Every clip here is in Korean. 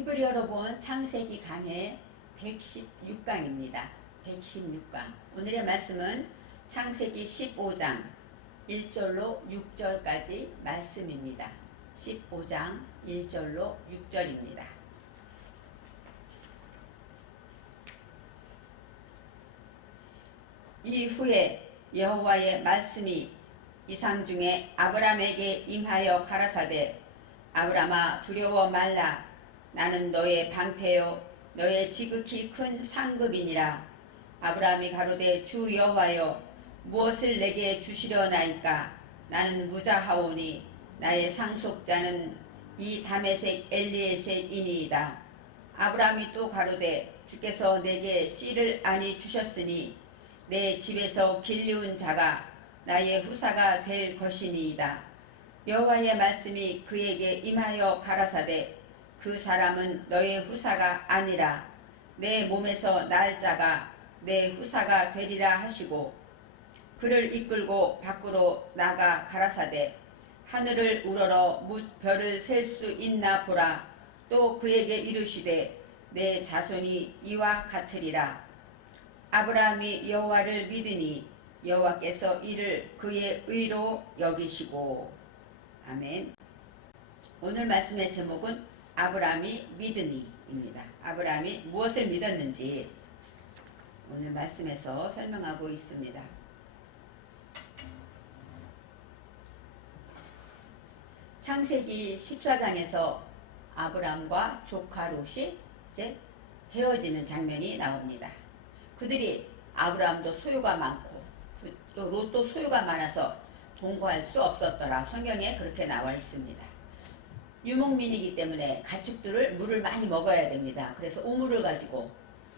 히브리 여러분 창세기 강의 116강입니다. 116강. 오늘의 말씀은 창세기 15장 1절로 6절까지 말씀입니다. 15장 1절로 6절입니다. 이후에 여호와의 말씀이 이상 중에 아브람에게 임하여 가라사대 아브람아 두려워 말라. 나는 너의 방패요 너의 지극히 큰 상급이니라. 아브라함이 가로되 주 여호와여 무엇을 내게 주시려나이까. 나는 무자하오니 나의 상속자는 이 다메섹 엘리에셀이니이다. 아브라함이 또 가로되 주께서 내게 씨를 아니 주셨으니 내 집에서 길리운 자가 나의 후사가 될 것이니이다. 여호와의 말씀이 그에게 임하여 가라사대 그 사람은 너의 후사가 아니라 내 몸에서 날 자가 내 후사가 되리라 하시고 그를 이끌고 밖으로 나가 가라사대 하늘을 우러러 뭇 별을 셀 수 있나 보라. 또 그에게 이르시되 내 자손이 이와 같으리라. 아브라함이 여호와를 믿으니 여호와께서 이를 그의 의로 여기시고. 아멘. 오늘 말씀의 제목은 아브라함이 믿으니입니다. 아브라함이 무엇을 믿었는지 오늘 말씀에서 설명하고 있습니다. 창세기 14장에서 아브라함과 조카 롯이 이제 헤어지는 장면이 나옵니다. 그들이 아브라함도 소유가 많고 또 롯도 소유가 많아서 동거할 수 없었더라. 성경에 그렇게 나와 있습니다. 유목민이기 때문에 가축들을 물을 많이 먹어야 됩니다. 그래서 우물을 가지고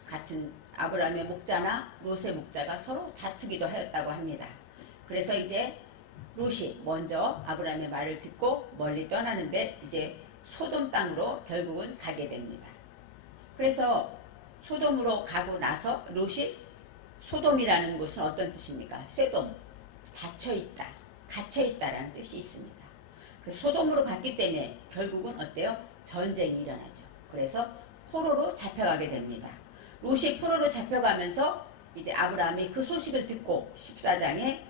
같은 아브라함의 목자나 롯의 목자가 서로 다투기도 하였다고 합니다. 그래서 이제 롯이 먼저 아브라함의 말을 듣고 멀리 떠나는데 이제 소돔 땅으로 결국은 가게 됩니다. 그래서 소돔으로 가고 나서 롯이 소돔이라는 곳은 어떤 뜻입니까? 쇠돔, 닫혀있다, 갇혀있다라는 뜻이 있습니다. 그래서 소돔으로 갔기 때문에 결국은 어때요? 전쟁이 일어나죠. 그래서 포로로 잡혀가게 됩니다. 롯이 포로로 잡혀가면서 이제 아브라함이 그 소식을 듣고 14장에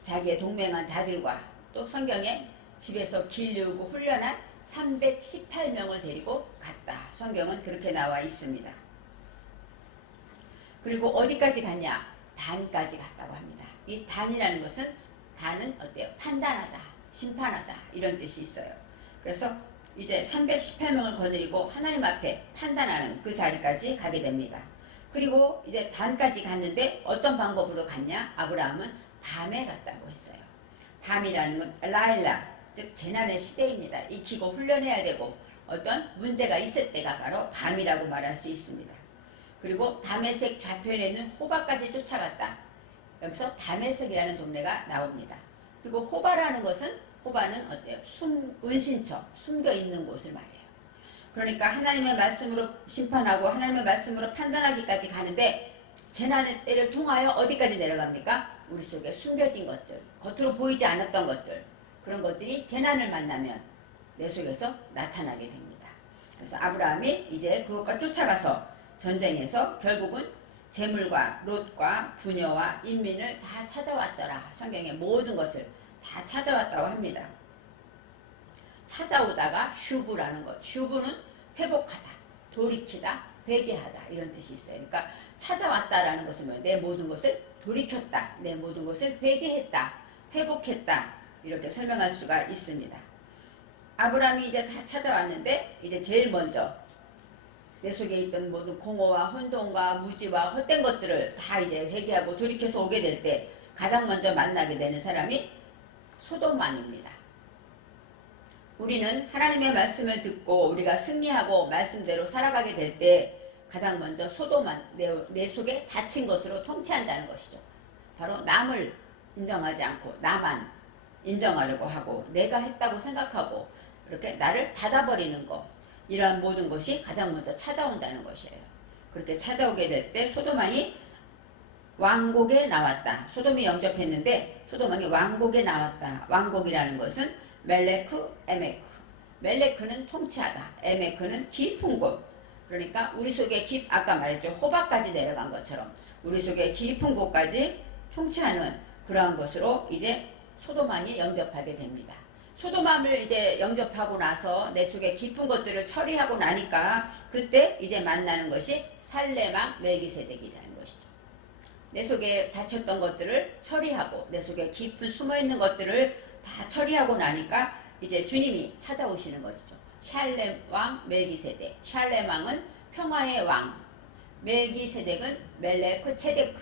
자기의 동맹한 자들과 또 성경에 집에서 길르고 훈련한 318명을 데리고 갔다. 성경은 그렇게 나와 있습니다. 그리고 어디까지 갔냐? 단까지 갔다고 합니다. 이 단이라는 것은 단은 어때요? 판단하다, 심판하다 이런 뜻이 있어요. 그래서 이제 318명을 거느리고 하나님 앞에 판단하는 그 자리까지 가게 됩니다. 그리고 이제 단까지 갔는데 어떤 방법으로 갔냐? 아브라함은 밤에 갔다고 했어요. 밤이라는 건 라일라, 즉 재난의 시대입니다. 익히고 훈련해야 되고 어떤 문제가 있을 때가 바로 밤이라고 말할 수 있습니다. 그리고 다메섹 좌편에 있는 호바까지 쫓아갔다. 여기서 다메섹이라는 동네가 나옵니다. 그리고 호바라는 것은 호바는 어때요? 은신처, 숨겨있는 곳을 말해요. 그러니까 하나님의 말씀으로 심판하고 하나님의 말씀으로 판단하기까지 가는데 재난의 때를 통하여 어디까지 내려갑니까? 우리 속에 숨겨진 것들, 겉으로 보이지 않았던 것들, 그런 것들이 재난을 만나면 내 속에서 나타나게 됩니다. 그래서 아브라함이 이제 그것과 쫓아가서 전쟁에서 결국은 재물과 롯과 부녀와 인민을 다 찾아왔더라. 성경의 모든 것을 다 찾아왔다고 합니다. 찾아오다가 슈브라는 것. 슈브는 회복하다, 돌이키다, 회개하다 이런 뜻이 있어요. 그러니까 찾아왔다라는 것은 뭐예요? 내 모든 것을 돌이켰다, 내 모든 것을 회개했다, 회복했다 이렇게 설명할 수가 있습니다. 아브라함이 이제 다 찾아왔는데 이제 제일 먼저 내 속에 있던 모든 공허와 혼돈과 무지와 헛된 것들을 다 이제 회개하고 돌이켜서 오게 될 때 가장 먼저 만나게 되는 사람이 소돔왕입니다. 우리는 하나님의 말씀을 듣고 우리가 승리하고 말씀대로 살아가게 될 때 가장 먼저 소돔왕, 내 속에 닫힌 것으로 통치한다는 것이죠. 바로 남을 인정하지 않고 나만 인정하려고 하고 내가 했다고 생각하고 이렇게 나를 닫아버리는 것, 이러한 모든 것이 가장 먼저 찾아온다는 것이에요. 그렇게 찾아오게 될 때 소돔왕이 왕국에 나왔다. 소돔이 영접했는데 소돔왕이 왕국에 나왔다. 왕국이라는 것은 멜레크, 에메크, 멜레크는 통치하다. 에메크는 깊은 곳. 그러니까 우리 속에 아까 말했죠. 호박까지 내려간 것처럼 우리 속에 깊은 곳까지 통치하는 그러한 것으로 이제 소돔왕이 영접하게 됩니다. 소돔왕을 이제 영접하고 나서 내 속에 깊은 것들을 처리하고 나니까 그때 이제 만나는 것이 살렘왕 멜기세덱이라는 것이죠. 내 속에 닫혔던 것들을 처리하고 내 속에 깊은 숨어있는 것들을 다 처리하고 나니까 이제 주님이 찾아오시는 것이죠. 샬렘왕 멜기세덱. 샬렘왕은 평화의 왕, 멜기세덱은 멜레크 체데크,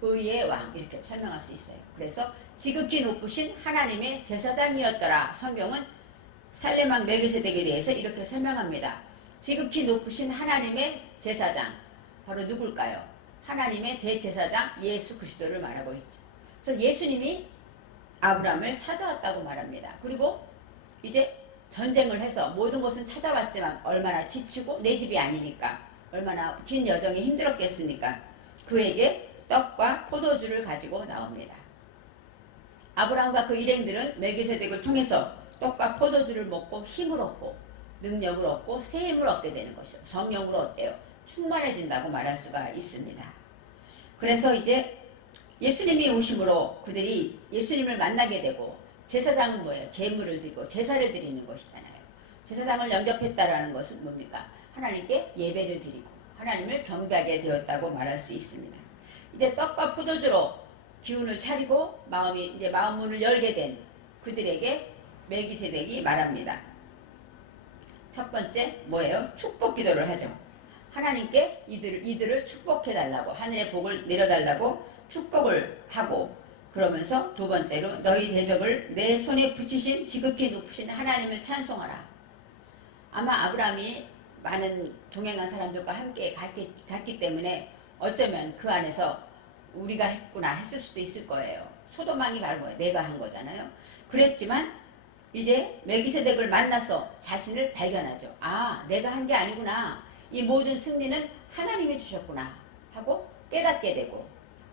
의의 왕, 이렇게 설명할 수 있어요. 그래서 지극히 높으신 하나님의 제사장이었더라. 성경은 살렘왕 멜기세덱에 대해서 이렇게 설명합니다. 지극히 높으신 하나님의 제사장, 바로 누굴까요? 하나님의 대제사장 예수 그리스도를 말하고 있죠. 그래서 예수님이 아브라함을 찾아왔다고 말합니다. 그리고 이제 전쟁을 해서 모든 것은 찾아왔지만 얼마나 지치고 내 집이 아니니까 얼마나 긴 여정이 힘들었겠습니까? 그에게 떡과 포도주를 가지고 나옵니다. 아브라함과 그 일행들은 멜기세덱을 통해서 떡과 포도주를 먹고 힘을 얻고 능력을 얻고 새 힘을 얻게 되는 것이죠. 성령으로 어때요? 충만해진다고 말할 수가 있습니다. 그래서 이제 예수님이 오심으로 그들이 예수님을 만나게 되고, 제사장은 뭐예요? 제물을 드리고 제사를 드리는 것이잖아요. 제사장을 영접했다라는 것은 뭡니까? 하나님께 예배를 드리고 하나님을 경배하게 되었다고 말할 수 있습니다. 이제 떡과 포도주로 기운을 차리고 마음 문을 열게 된 그들에게 멜기세덱이 말합니다. 첫 번째 뭐예요? 축복 기도를 하죠. 하나님께 이들을 축복해 달라고, 하늘의 복을 내려달라고 축복을 하고, 그러면서 두 번째로 너희 대적을 내 손에 붙이신 지극히 높으신 하나님을 찬송하라. 아마 아브라함이 많은 동행한 사람들과 함께 갔기 때문에 어쩌면 그 안에서 우리가 했구나 했을 수도 있을 거예요. 소돔왕이 바로 뭐예요? 내가 한 거잖아요. 그랬지만 이제 멜기세덱을 만나서 자신을 발견하죠. 아, 내가 한 게 아니구나. 이 모든 승리는 하나님이 주셨구나 하고 깨닫게 되고,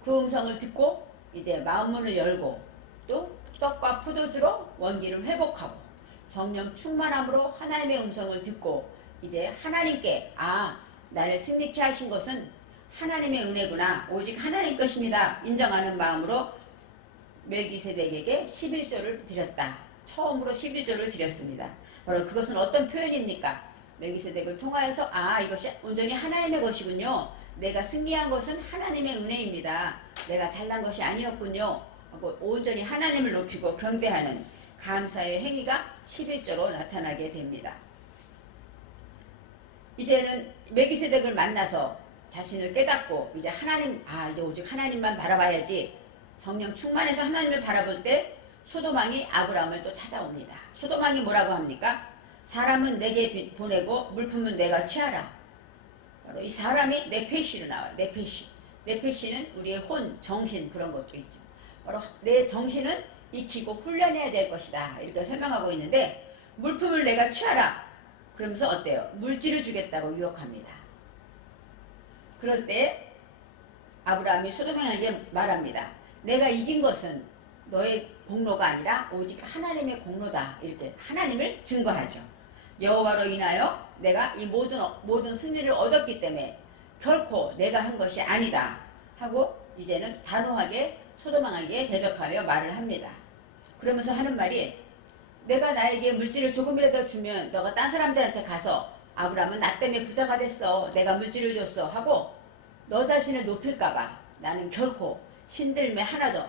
그 음성을 듣고 이제 마음문을 열고 또 떡과 포도주로 원기를 회복하고 성령 충만함으로 하나님의 음성을 듣고 이제 하나님께, 아, 나를 승리케 하신 것은 하나님의 은혜구나, 오직 하나님 것입니다 인정하는 마음으로 멜기세덱에게 11조를 드렸다. 처음으로 11조를 드렸습니다. 바로 그것은 어떤 표현입니까? 멜기세덱을 통하여서, 아, 이것이 온전히 하나님의 것이군요. 내가 승리한 것은 하나님의 은혜입니다. 내가 잘난 것이 아니었군요 하고 온전히 하나님을 높이고 경배하는 감사의 행위가 11조로 나타나게 됩니다. 이제는 멜기세덱을 만나서 자신을 깨닫고 이제 하나님, 이제 오직 하나님만 바라봐야지, 성령 충만해서 하나님을 바라볼 때 소돔왕이 아브라함을 또 찾아옵니다. 소돔왕이 뭐라고 합니까? 사람은 내게 보내고 물품은 내가 취하라. 바로 이 사람이 네페시로 나와요. 네페시는 우리의 혼, 정신, 그런 것도 있죠. 바로 내 정신은 익히고 훈련해야 될 것이다, 이렇게 설명하고 있는데, 물품을 내가 취하라 그러면서 어때요? 물질을 주겠다고 유혹합니다. 그럴 때 아브라함이 소돔왕에게 말합니다. 내가 이긴 것은 너의 공로가 아니라 오직 하나님의 공로다, 이렇게 하나님을 증거하죠. 여호와로 인하여 내가 이 모든 승리를 얻었기 때문에 결코 내가 한 것이 아니다 하고 이제는 단호하게 소돔왕에게 대적하며 말을 합니다. 그러면서 하는 말이, 내가 나에게 물질을 조금이라도 주면 너가 딴 사람들한테 가서 아브라함은 나 때문에 부자가 됐어, 내가 물질을 줬어 하고 너 자신을 높일까봐 나는 결코 신들매 하나도,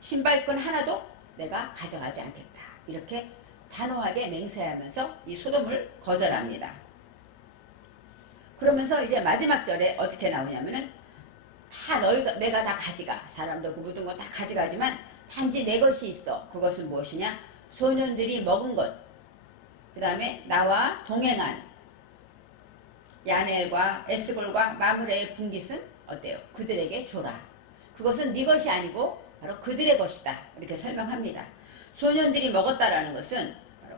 신발끈 하나도 내가 가져가지 않겠다, 이렇게 단호하게 맹세하면서 이 소돔을 거절합니다. 그러면서 이제 마지막 절에 어떻게 나오냐면은, 다 내가 다 가져가, 사람도 그 모든 거 다 가져가지만 단지 내 것이 있어. 그것은 무엇이냐? 소년들이 먹은 것, 그 다음에 나와 동행한 야넬과 에스골과 마므레의 분깃은 어때요? 그들에게 줘라. 그것은 네 것이 아니고 바로 그들의 것이다, 이렇게 설명합니다. 소년들이 먹었다라는 것은 바로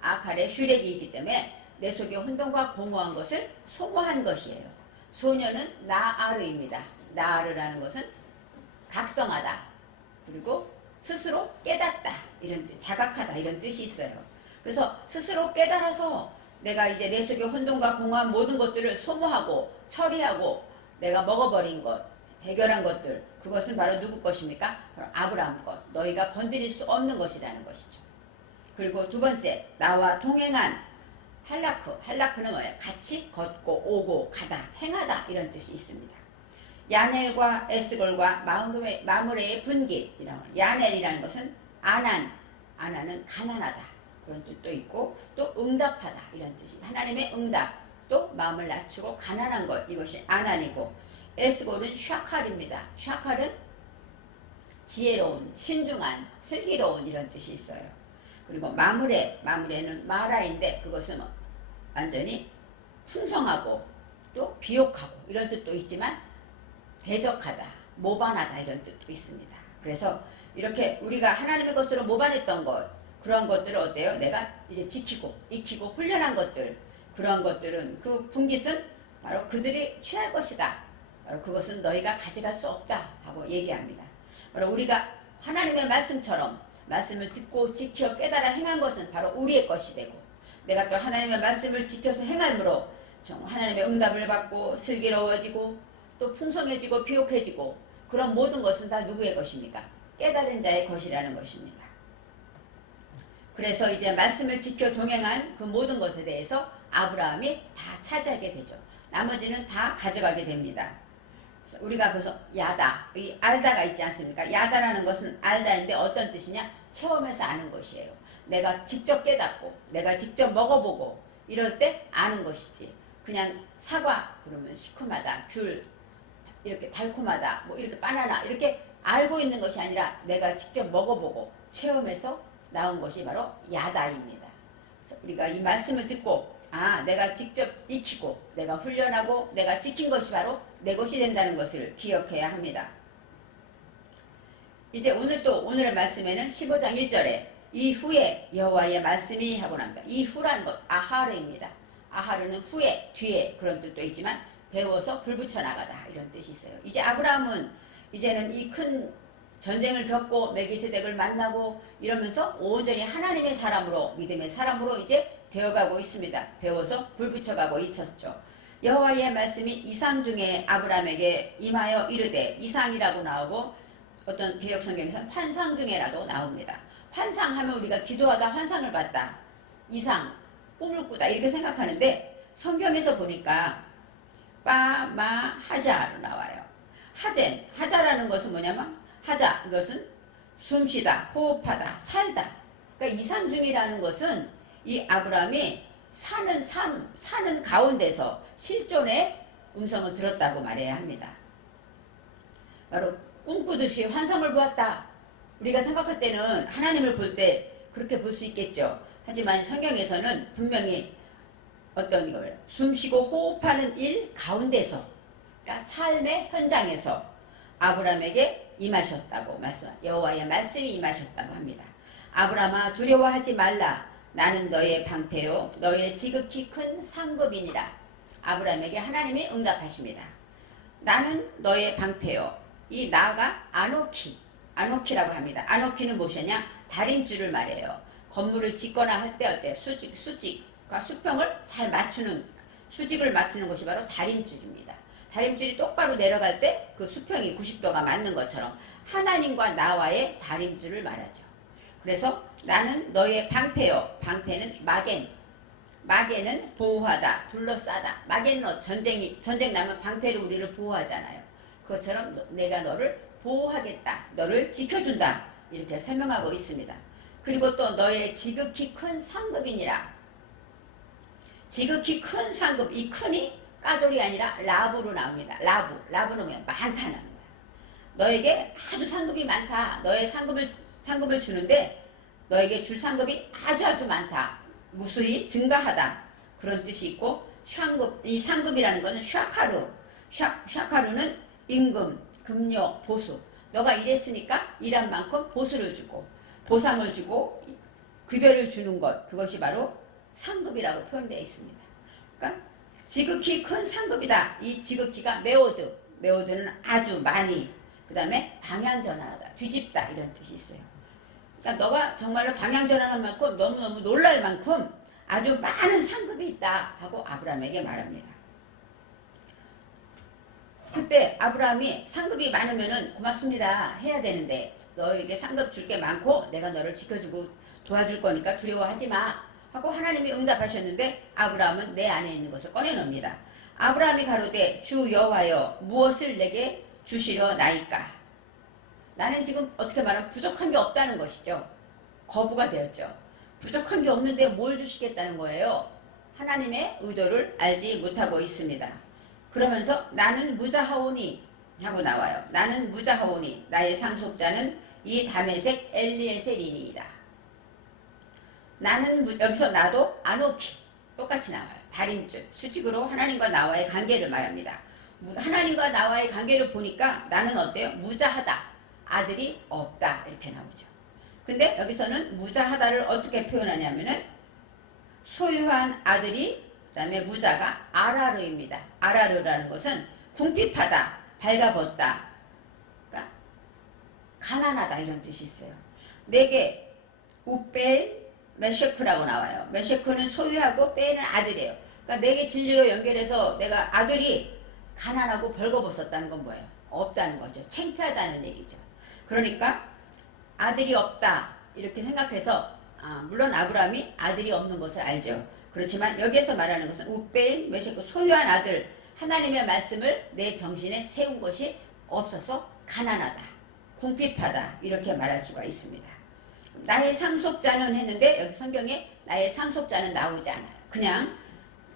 아칼의 슈렉이 있기 때문에 내 속에 혼돈과 공허한 것을 소모한 것이에요. 소년은 나아르입니다. 나아르라는 것은 각성하다, 그리고 스스로 깨닫다, 이런 뜻, 자각하다, 이런 뜻이 있어요. 그래서 스스로 깨달아서 내가 이제 내 속의 혼돈과 공허한 모든 것들을 소모하고 처리하고 내가 먹어버린 것, 해결한 것들, 그것은 바로 누구 것입니까? 바로 아브라함 것. 너희가 건드릴 수 없는 것이라는 것이죠. 그리고 두 번째, 나와 동행한 할라크. 할라크는 뭐예요? 같이 걷고 오고 가다, 행하다 이런 뜻이 있습니다. 야넬과 에스골과 마므레의 분깃이라는, 야넬이라는 것은 아난은 가난하다 그런 뜻도 있고, 또 응답하다 이런 뜻이, 하나님의 응답, 또 마음을 낮추고 가난한 것, 이것이 아난이고, 에스골은 샤칼입니다. 샤칼은 지혜로운, 신중한, 슬기로운 이런 뜻이 있어요. 그리고 마므레는 마라인데 그것은 완전히 풍성하고 또 비옥하고 이런 뜻도 있지만 대적하다, 모반하다 이런 뜻도 있습니다. 그래서 이렇게 우리가 하나님의 것으로 모반했던 것, 그런 것들을 어때요? 내가 이제 지키고 익히고 훈련한 것들, 그런 것들은, 그 분깃은 바로 그들이 취할 것이다. 바로 그것은 너희가 가져갈 수 없다 하고 얘기합니다. 바로 우리가 하나님의 말씀처럼 말씀을 듣고 지켜 깨달아 행한 것은 바로 우리의 것이 되고, 내가 또 하나님의 말씀을 지켜서 행함으로 하나님의 응답을 받고 슬기로워지고 또 풍성해지고 비옥해지고, 그런 모든 것은 다 누구의 것입니까? 깨달은 자의 것이라는 것입니다. 그래서 이제 말씀을 지켜 동행한 그 모든 것에 대해서 아브라함이 다 차지하게 되죠. 나머지는 다 가져가게 됩니다. 우리가 벌써 야다, 이 알다가 있지 않습니까? 야다라는 것은 알다인데 어떤 뜻이냐? 체험해서 아는 것이에요. 내가 직접 깨닫고 내가 직접 먹어보고 이럴 때 아는 것이지, 그냥 사과 그러면 시큼하다, 귤 이렇게 달콤하다, 뭐 이렇게 바나나 이렇게 알고 있는 것이 아니라 내가 직접 먹어보고 체험해서 나온 것이 바로 야다입니다. 그래서 우리가 이 말씀을 듣고 내가 직접 익히고 내가 훈련하고 내가 지킨 것이 바로 내 것이 된다는 것을 기억해야 합니다. 이제 오늘의 말씀에는 15장 1절에 이후에 여호와의 말씀이 하고 납니다. 이후라는 것, 아하르입니다. 아하르는 후에, 뒤에 그런 뜻도 있지만 배워서 불 붙여 나가다 이런 뜻이 있어요. 이제 아브라함은 이제는 이 큰 전쟁을 겪고 멜기세덱을 만나고 이러면서 온전히 하나님의 사람으로, 믿음의 사람으로 이제 되어가고 있습니다. 배워서 불 붙여가고 있었죠. 여호와의 말씀이 이상 중에 아브라함에게 임하여 이르되, 이상이라고 나오고 어떤 개역 성경에서는 환상 중에라도 나옵니다. 환상하면 우리가 기도하다 환상을 봤다, 이상, 꿈을 꾸다 이렇게 생각하는데 성경에서 보니까 빠마 하자로 나와요. 하자라는 것은 뭐냐면, 하자, 이것은 숨쉬다, 호흡하다, 살다. 그러니까 이상 중이라는 것은 이 아브라함이 사는 가운데서 실존의 음성을 들었다고 말해야 합니다. 바로 꿈꾸듯이 환상을 보았다. 우리가 생각할 때는 하나님을 볼 때 그렇게 볼 수 있겠죠. 하지만 성경에서는 분명히 어떤 걸 숨쉬고 호흡하는 일 가운데서, 그러니까 삶의 현장에서 아브라함에게 임하셨다고 여호와의 말씀이 임하셨다고 합니다. 아브라함아 두려워하지 말라. 나는 너의 방패요 너의 지극히 큰 상급이니라. 아브라함에게 하나님이 응답하십니다. 나는 너의 방패요. 이 나가 아노키라고 합니다. 아노키는 무엇이냐? 다림줄을 말해요. 건물을 짓거나 할 때 어때요? 수직과 수평을 잘 맞추는, 수직을 맞추는 것이 바로 다림줄입니다. 다림줄이 똑바로 내려갈 때 그 수평이 90도가 맞는 것처럼 하나님과 나와의 다림줄을 말하죠. 그래서 나는 너의 방패요. 방패는 마겐은 보호하다, 둘러싸다. 마겐은 전쟁 나면 방패로 우리를 보호하잖아요. 그것처럼 내가 너를 보호하겠다, 너를 지켜준다 이렇게 설명하고 있습니다. 그리고 또 너의 지극히 큰 상급이니라. 지극히 큰 상급, 이 큰이 까돌이 아니라 라브로 나옵니다. 라브는 뭐야? 많다는 거야. 너에게 아주 상급이 많다. 너의 상급을 주는데 너에게 줄 상급이 아주 많다. 무수히 증가하다. 그런 뜻이 있고, 이 상급이라는 것은 샤카루는 임금, 급료, 보수. 너가 일했으니까 일한 만큼 보수를 주고 보상을 주고 급여를 주는 것, 그것이 바로 상급이라고 표현되어 있습니다. 그러니까 지극히 큰 상급이다. 이 지극히가 메오드는 아주 많이, 그 다음에 방향 전환하다, 뒤집다 이런 뜻이 있어요. 그러니까 너가 정말로 방향전환할 만큼 너무너무 놀랄 만큼 아주 많은 상급이 있다 하고 아브라함에게 말합니다. 그때 아브라함이 상급이 많으면은 고맙습니다 해야 되는데, 너에게 상급 줄 게 많고 내가 너를 지켜주고 도와줄 거니까 두려워하지 마 하고 하나님이 응답하셨는데, 아브라함은 내 안에 있는 것을 꺼내놉니다. 아브라함이 가로되 주 여호와여 무엇을 내게 주시려 나이까. 나는 지금 어떻게 말하면 부족한 게 없다는 것이죠. 거부가 되었죠. 부족한 게 없는데 뭘 주시겠다는 거예요. 하나님의 의도를 알지 못하고 있습니다. 그러면서 나는 무자하오니 하고 나와요. 나는 무자하오니 나의 상속자는 이 다메섹 엘리에셀이니이다. 나는 여기서 나도 아노키 똑같이 나와요. 다림줄 수직으로 하나님과 나와의 관계를 말합니다. 하나님과 나와의 관계를 보니까 나는 어때요? 무자하다. 아들이 없다 이렇게 나오죠. 근데 여기서는 무자하다를 어떻게 표현하냐면은 소유한 아들이, 그 다음에 무자가 아라르입니다. 아라르라는 것은 궁핍하다, 발가벗다, 그러니까 가난하다 이런 뜻이 있어요. 내게 우벨 메셰크라고 나와요. 메셰크는 소유하고 벨은 아들이에요. 그러니까 내게 진리로 연결해서 내가 아들이 가난하고 벌거벗었다는 건 뭐예요? 없다는 거죠. 창피하다는 얘기죠. 그러니까 아들이 없다 이렇게 생각해서, 물론 아브라함이 아들이 없는 것을 알죠. 그렇지만 여기에서 말하는 것은 우벨 메셰크 소유한 아들, 하나님의 말씀을 내 정신에 세운 것이 없어서 가난하다, 궁핍하다 이렇게 말할 수가 있습니다. 나의 상속자는 했는데 여기 성경에 나의 상속자는 나오지 않아요. 그냥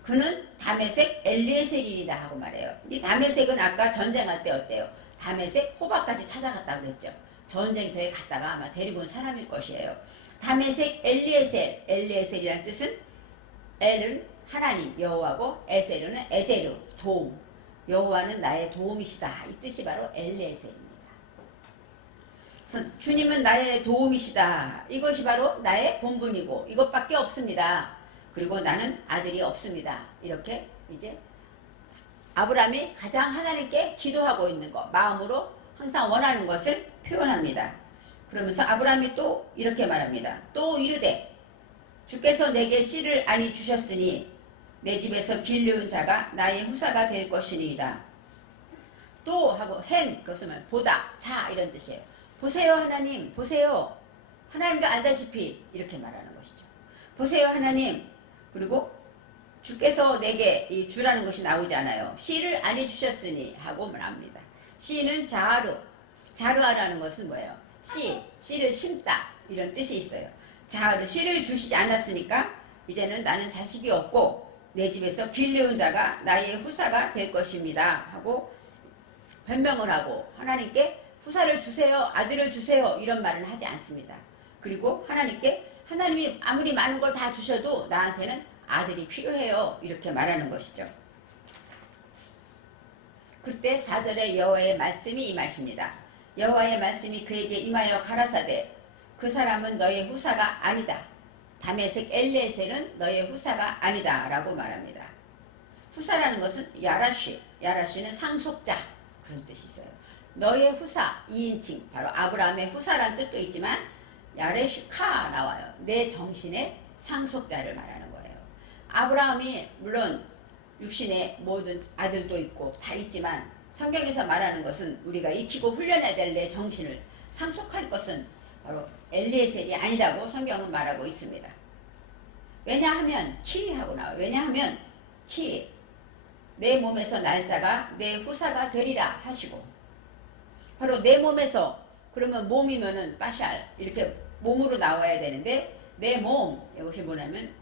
그는 다메섹 엘리에셀이다 하고 말해요. 이 다메섹은 아까 전쟁할 때 어때요? 다메섹 호박까지 찾아갔다 그랬죠. 전쟁터에 갔다가 아마 데리고 온 사람일 것이에요. 다메섹 엘리에셀, 엘리에셀이라는 뜻은 엘은 하나님 여호와고 에셀은 에제르 도움, 여호와는 나의 도움이시다 이 뜻이 바로 엘리에셀입니다. 그래서 주님은 나의 도움이시다, 이것이 바로 나의 본분이고 이것밖에 없습니다. 그리고 나는 아들이 없습니다. 이렇게 이제 아브라함이 가장 하나님께 기도하고 있는 것, 마음으로 항상 원하는 것을 표현합니다. 그러면서 아브라함이 또 이렇게 말합니다. 또 이르되 주께서 내게 씨를 아니 주셨으니 내 집에서 길르은 자가 나의 후사가 될 것이니이다. 또 하고 헨, 그것은 보다, 자 이런 뜻이에요. 보세요 하나님, 보세요. 하나님도 알다시피 이렇게 말하는 것이죠. 보세요 하나님. 그리고 주께서 내게 이 주라는 것이 나오지 않아요. 씨를 아니 주셨으니 하고 말합니다. 씨는 자르, 자르아라는 것은 뭐예요? 씨를 심다 이런 뜻이 있어요. 자르, 씨를 주시지 않았으니까 이제는 나는 자식이 없고 내 집에서 길르은 자가 나의 후사가 될 것입니다 하고 변명을 하고 하나님께 후사를 주세요, 아들을 주세요 이런 말은 하지 않습니다. 그리고 하나님께 하나님이 아무리 많은 걸 다 주셔도 나한테는 아들이 필요해요 이렇게 말하는 것이죠. 그때 4절에 여호와의 말씀이 임하십니다. 여호와의 말씀이 그에게 임하여 가라사대 그 사람은 너의 후사가 아니다. 다메섹 엘리에셀은 너의 후사가 아니다 라고 말합니다. 후사라는 것은 야라쉬, 야라쉬는 상속자 그런 뜻이 있어요. 너의 후사 2인칭 바로 아브라함의 후사라는 뜻도 있지만 야레슈카 나와요. 내 정신의 상속자를 말하는 거예요. 아브라함이 물론 육신의 모든 아들도 있고 다 있지만 성경에서 말하는 것은 우리가 익히고 훈련해야 될 내 정신을 상속할 것은 바로 엘리에셀이 아니라고 성경은 말하고 있습니다. 왜냐하면 키하고 나와요. 왜냐하면 키, 내 몸에서 날짜가 내 후사가 되리라 하시고, 바로 내 몸에서, 그러면 몸이면은 빠샬 이렇게 몸으로 나와야 되는데 내 몸, 이것이 뭐냐면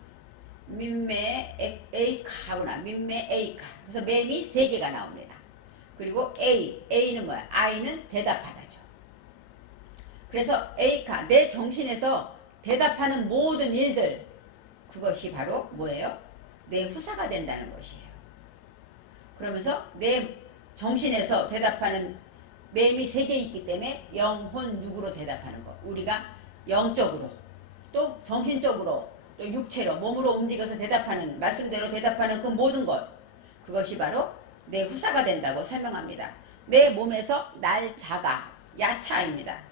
민매 에이카구나. 민매 에이카. 그래서 맴이 3개가 나옵니다. 그리고 A는 뭐야? I는 대답하다죠. 그래서 에이카, 내 정신에서 대답하는 모든 일들, 그것이 바로 뭐예요? 내 후사가 된다는 것이에요. 그러면서 내 정신에서 대답하는 맴이 3개 있기 때문에 영혼, 육으로 대답하는 것. 우리가 영적으로, 또 정신적으로, 또 육체로, 몸으로 움직여서 대답하는, 말씀대로 대답하는 그 모든 것, 그것이 바로 내 후사가 된다고 설명합니다. 내 몸에서 날 자가, 야차입니다.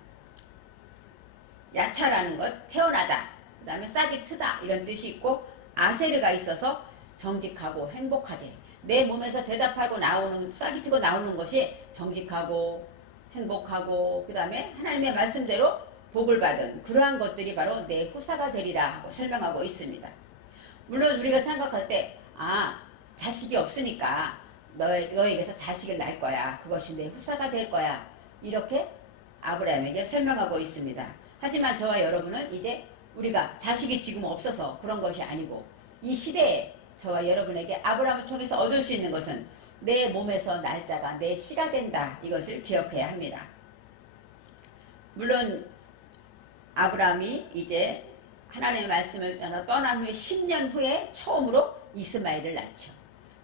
야차라는 것, 태어나다, 그 다음에 싹이 트다 이런 뜻이 있고, 아세르가 있어서 정직하고 행복하게, 내 몸에서 대답하고 나오는, 싹이 트고 나오는 것이 정직하고 행복하고 그 다음에 하나님의 말씀대로 복을 받은 그러한 것들이 바로 내 후사가 되리라 하고 설명하고 있습니다. 물론 우리가 생각할 때 자식이 없으니까 너에게서 자식을 낳을 거야, 그것이 내 후사가 될 거야, 이렇게 아브라함에게 설명하고 있습니다. 하지만 저와 여러분은 이제 우리가 자식이 지금 없어서 그런 것이 아니고, 이 시대에 저와 여러분에게 아브라함을 통해서 얻을 수 있는 것은 내 몸에서 날짜가 내 씨가 된다, 이것을 기억해야 합니다. 물론 아브라함이 이제 하나님의 말씀을 떠난 후에 10년 후에 처음으로 이스마엘을 낳죠.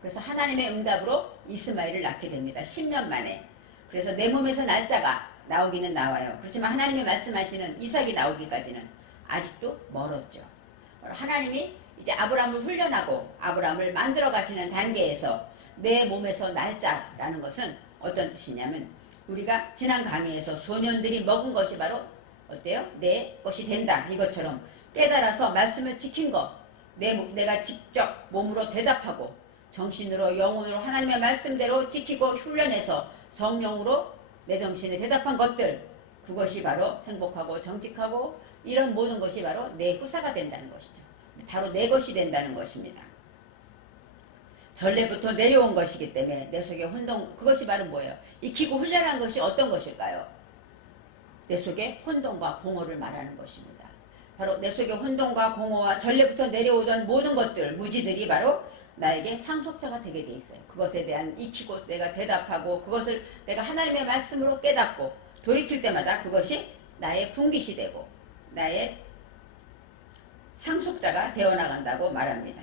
그래서 하나님의 응답으로 이스마엘을 낳게 됩니다. 10년 만에. 그래서 내 몸에서 날짜가 나오기는 나와요. 그렇지만 하나님이 말씀하시는 이삭이 나오기까지는 아직도 멀었죠. 하나님이 이제 아브라함을 훈련하고 아브라함을 만들어 가시는 단계에서 내 몸에서 날짜라는 것은 어떤 뜻이냐면, 우리가 지난 강의에서 소년들이 먹은 것이 바로 어때요? 내 것이 된다, 이것처럼 깨달아서 말씀을 지킨 것, 내가 직접 몸으로 대답하고 정신으로 영혼으로 하나님의 말씀대로 지키고 훈련해서 성령으로 내 정신에 대답한 것들, 그것이 바로 행복하고 정직하고 이런 모든 것이 바로 내 후사가 된다는 것이죠. 바로 내 것이 된다는 것입니다. 전례부터 내려온 것이기 때문에 내 속에 혼동, 그것이 바로 뭐예요? 익히고 훈련한 것이 어떤 것일까요? 내 속에 혼동과 공허를 말하는 것입니다. 바로 내 속에 혼동과 공허와 전례부터 내려오던 모든 것들, 무지들이 바로 나에게 상속자가 되게 돼 있어요. 그것에 대한 익히고 내가 대답하고 그것을 내가 하나님의 말씀으로 깨닫고 돌이킬 때마다 그것이 나의 분깃이 되고 나의 상속자가 되어나간다고 말합니다.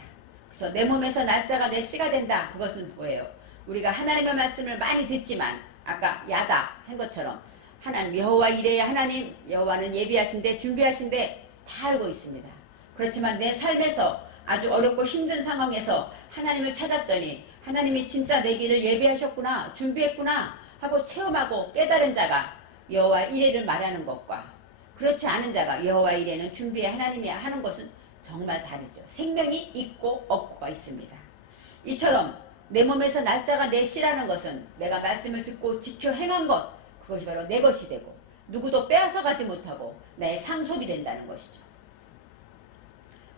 그래서 내 몸에서 날짜가 내 씨가 된다. 그것은 뭐예요? 우리가 하나님의 말씀을 많이 듣지만 아까 야다 한 것처럼 하나님 여호와 이레야, 하나님 여호와는 예비하신데 준비하신데 다 알고 있습니다. 그렇지만 내 삶에서 아주 어렵고 힘든 상황에서 하나님을 찾았더니 하나님이 진짜 내 길을 예비하셨구나, 준비했구나 하고 체험하고 깨달은 자가 여호와 이레를 말하는 것과, 그렇지 않은 자가 여호와 이레는 준비의 하나님이야 하는 것은 정말 다르죠. 생명이 있고 없고가 있습니다. 이처럼 내 몸에서 날짜가 내 씨라는 것은 내가 말씀을 듣고 지켜 행한 것, 그것이 바로 내 것이 되고 누구도 빼앗아 가지 못하고 나의 상속이 된다는 것이죠.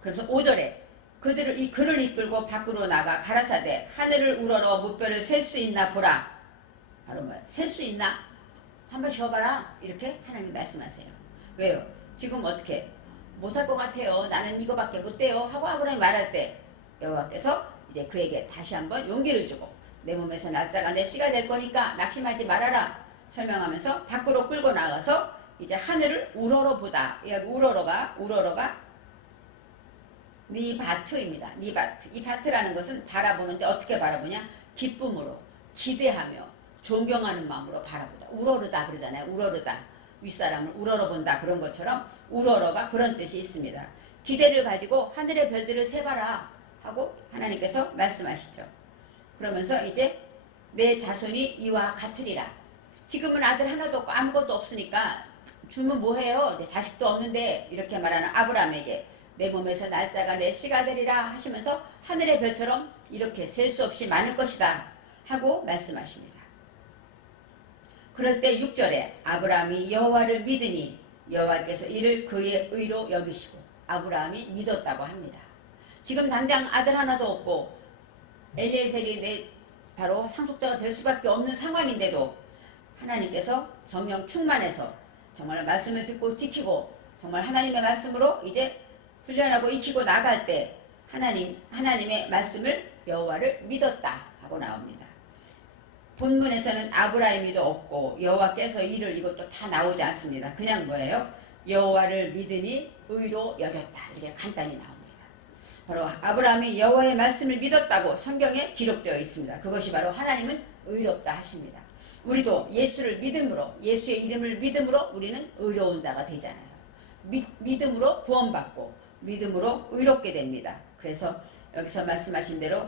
그래서 5절에 그들을 이 그를 이끌고 밖으로 나가 가라사대 하늘을 우러러 무뼈를 셀 수 있나 보라. 바로 뭐야? 셀 수 있나? 한번 쉬어봐라. 이렇게 하나님이 말씀하세요. 왜요? 지금 어떻게 못할 것 같아요. 나는 이거밖에 못돼요. 하고 아브라함이 말할 때 여호와께서 이제 그에게 다시 한번 용기를 주고 내 몸에서 날짜가 내 씨가 될 거니까 낙심하지 말아라 설명하면서 밖으로 끌고 나가서 이제 하늘을 우러러 보다. 이 우러러가 니바트입니다. 니바트. 이 바트라는 것은 바라보는데 어떻게 바라보냐? 기쁨으로, 기대하며, 존경하는 마음으로 바라보다. 우러르다 그러잖아요. 우러르다. 윗사람을 우러러본다 그런 것처럼 우러러가 그런 뜻이 있습니다. 기대를 가지고 하늘의 별들을 세봐라 하고 하나님께서 말씀하시죠. 그러면서 이제 내 자손이 이와 같으리라. 지금은 아들 하나도 없고 아무것도 없으니까 주면 뭐해요? 내 자식도 없는데 이렇게 말하는 아브라함에게 내 몸에서 날짜가 내 씨가 되리라 하시면서 하늘의 별처럼 이렇게 셀 수 없이 많을 것이다 하고 말씀하십니다. 그럴 때 6절에 아브라함이 여호와를 믿으니 여호와께서 이를 그의 의로 여기시고, 아브라함이 믿었다고 합니다. 지금 당장 아들 하나도 없고 엘리에셀이 바로 상속자가 될 수밖에 없는 상황인데도 하나님께서 성령 충만해서 정말 말씀을 듣고 지키고 정말 하나님의 말씀으로 이제 훈련하고 익히고 나갈 때 하나님의 말씀을 여호와를 믿었다 하고 나옵니다. 본문에서는 아브라함이도 없고 여호와께서 이를 이것도 다 나오지 않습니다. 그냥 뭐예요? 여호와를 믿으니 의로 여겼다 이렇게 간단히 나옵니다. 바로 아브라함이 여호와의 말씀을 믿었다고 성경에 기록되어 있습니다. 그것이 바로 하나님은 의롭다 하십니다. 우리도 예수를 믿음으로, 예수의 이름을 믿음으로 우리는 의로운 자가 되잖아요. 믿음으로 구원받고 믿음으로 의롭게 됩니다. 그래서 여기서 말씀하신 대로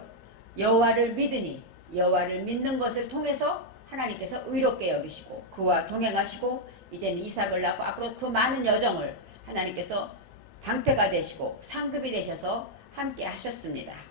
여호와를 믿으니, 여호와를 믿는 것을 통해서 하나님께서 의롭게 여기시고 그와 동행하시고 이제는 이삭을 낳고 앞으로 그 많은 여정을 하나님께서 방패가 되시고 상급이 되셔서 함께 하셨습니다.